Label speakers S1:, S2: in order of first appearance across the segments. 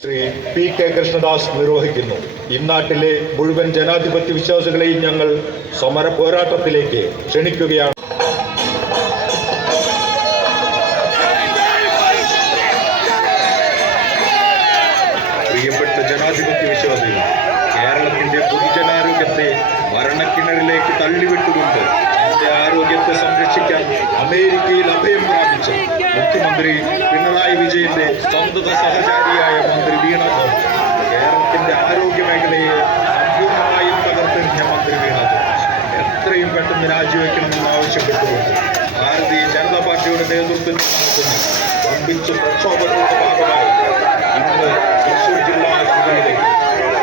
S1: Shri P K Krishnadas നിർവഹിക്കുന്നു. ഇന്നാട്ടിലെ മുഴുവൻ ജനാധിപത്യ വിശ്വാസികളെയും ഞങ്ങൾ സമര പോരാട്ടത്തിലേക്ക് ക്ഷണിക്കുകയാണ്. പ്രിയപ്പെട്ട ജനാധിപത്യ വിശ്വാസികൾ കേരളത്തിന്റെ പൊതുജനാരോഗ്യത്തെ മരണക്കിണറിലേക്ക് തള്ളിവിട്ടുകൊണ്ട് തന്റെ ആരോഗ്യത്തെ സംരക്ഷിക്കാൻ അമേരിക്കയിൽ അഭയം പ്രാപിച്ച മുഖ്യമന്ത്രി പിണറായി വിജയന്റെ സന്തത സഹചാരിയായ ആവശ്യപ്പെട്ടുകൊണ്ട് ഭാരതീയ ജനതാ പാർട്ടിയുടെ നേതൃത്വത്തിൽ നടക്കുന്ന വമ്പിച്ച പ്രക്ഷോഭങ്ങളുടെ ഭാഗമായി ഇന്ന് തൃശൂർ ജില്ലാ ആശുപത്രിയിലേക്ക്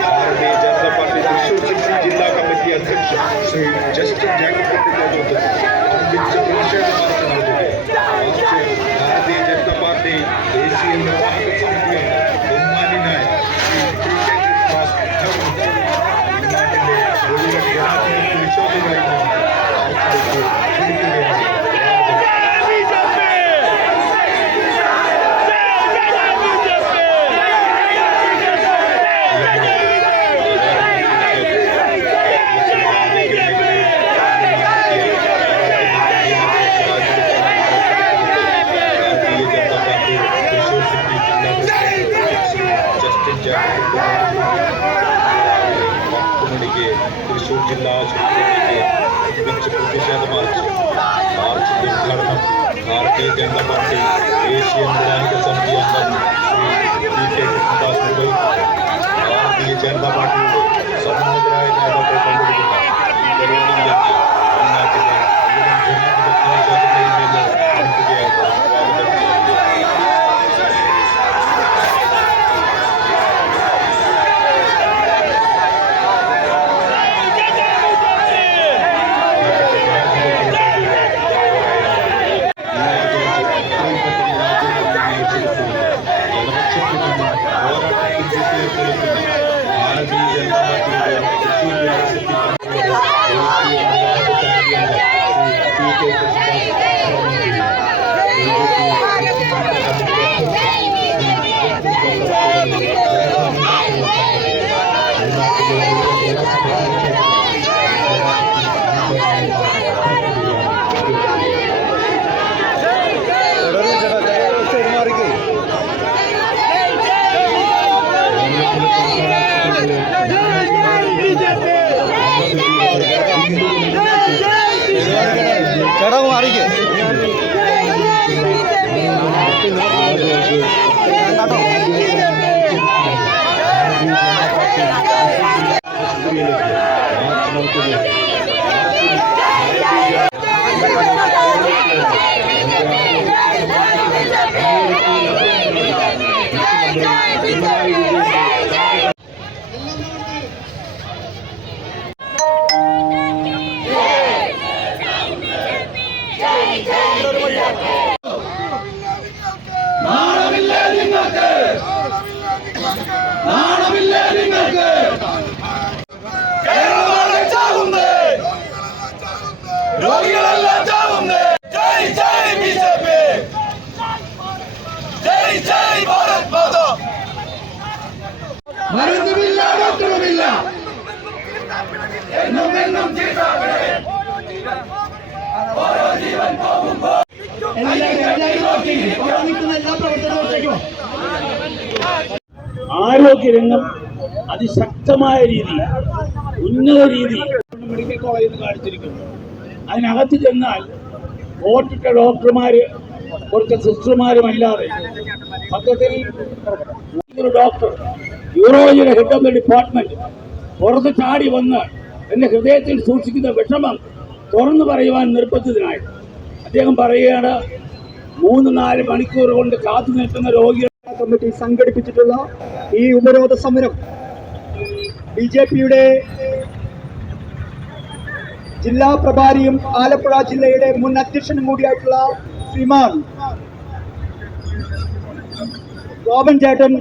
S1: ഭാരതീയ ജനതാ പാർട്ടി തൃശൂർ സിറ്റി ജില്ലാ കമ്മിറ്റി അധ്യക്ഷൻ ശ്രീ ജസ്റ്റിൻ ജാക്കബിന്റെ നേതൃത്വത്തിൽ വമ്പിച്ച പ്രതിഷേധ മാർച്ച് നടത്തുകയാണ് മാർച്ച് ഭാരതീയ ജനതാ പാർട്ടി ദേശീയ നിർവാഹക സമിതി അംഗം ബഹുമാന്യനായ ശ്രീ പി കെ കൃഷ്ണദാസ് ഈ നാട്ടിലെ മുഴുവൻ ജനാധിപത്യ വിശ്വാസികളായി മാർച്ചിലേക്ക് ക്ഷണിക്കുകയാണ് തൃശൂർ ജില്ലാ ആശുപത്രിയിലേക്ക് വെച്ച് പ്രതിഷേധ മാർച്ച് മാർച്ചിന്റെ ഉദ്ഘാടനം ഭാരതീയ ജനതാ പാർട്ടി ദേശീയ നിർവാഹക സമിതി അംഗം ശ്രീ പി കെ കൃഷ്ണദാസ് നിർവഹിക്കും ഭാരതീയ ജനതാ പാർട്ടിയുടെ
S2: Thank you. Hey! മരുന്നുമില്ല ഡോക്ടറുമില്ല. എന്നും എന്നും ഓരോ ജീവൻ
S3: ആരോഗ്യരംഗം അതിശക്തമായ രീതി ഉന്നത രീതി മെഡിക്കൽ കോളേജിൽ കാണിച്ചിരിക്കുന്നു. അതിനകത്ത് ചെന്നാൽ വോട്ടിട്ട ഡോക്ടർമാര് കുറച്ച് സിസ്റ്റർമാരുമല്ലാതെ സത്യത്തിൽ ഒരു ഡോക്ടർ യൂറോളജിയുടെ ഹെഡ് ഓഫ് ദ ഡിപ്പാർട്ട്മെന്റ് പുറത്ത് ചാടി വന്ന് എന്റെ ഹൃദയത്തിൽ സൂക്ഷിക്കുന്ന വിഷമം തുറന്നു പറയുവാൻ നിർബന്ധിതനായി. അദ്ദേഹം പറയുകയാണ് മൂന്ന് നാല് മണിക്കൂർ കൊണ്ട് കാത്തു നിൽക്കുന്ന രോഗികൾ
S4: കമ്മിറ്റി സംഘടിപ്പിച്ചിട്ടുള്ള ഈ ഉപരോധ സമരം ബി ജെ പിയുടെ ജില്ലാ പ്രഭാരിയും ആലപ്പുഴ ജില്ലയുടെ മുൻ അധ്യക്ഷനും കൂടിയായിട്ടുള്ള ശ്രീമാൻ ഗോപൻ ചേട്ടൻ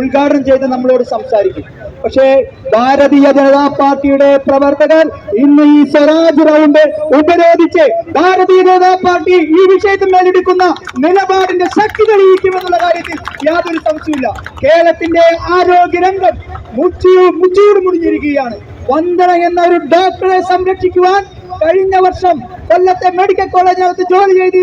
S4: ഉദ്ഘാടനം ചെയ്ത് നമ്മളോട് സംസാരിക്കും. പക്ഷേ ഭാരതീയ ജനതാ പാർട്ടിയുടെ പ്രവർത്തകർ ഇന്ന് ഈ സ്വരാജ് റൗണ്ട് ഉപരോധിച്ച് ഭാരതീയ ജനതാ പാർട്ടി ഈ വിഷയത്തിൽ മേലെടുക്കുന്ന നിലപാടിന്റെ ശക്തി തെളിയിക്കുമെന്നുള്ള കാര്യത്തിൽ യാതൊരു സംശയമില്ല കേരളത്തിന്റെ ആരോഗ്യ രംഗം മുച്ചി മുച്ചൂട് മുടിഞ്ഞിരിക്കുകയാണ്. വന്ദന എന്ന ഒരു ഡോക്ടറെ സംരക്ഷിക്കുവാൻ കഴിഞ്ഞ വർഷം കൊല്ലത്തെ മെഡിക്കൽ കോളേജിനകത്ത് ജോലി ചെയ്ത്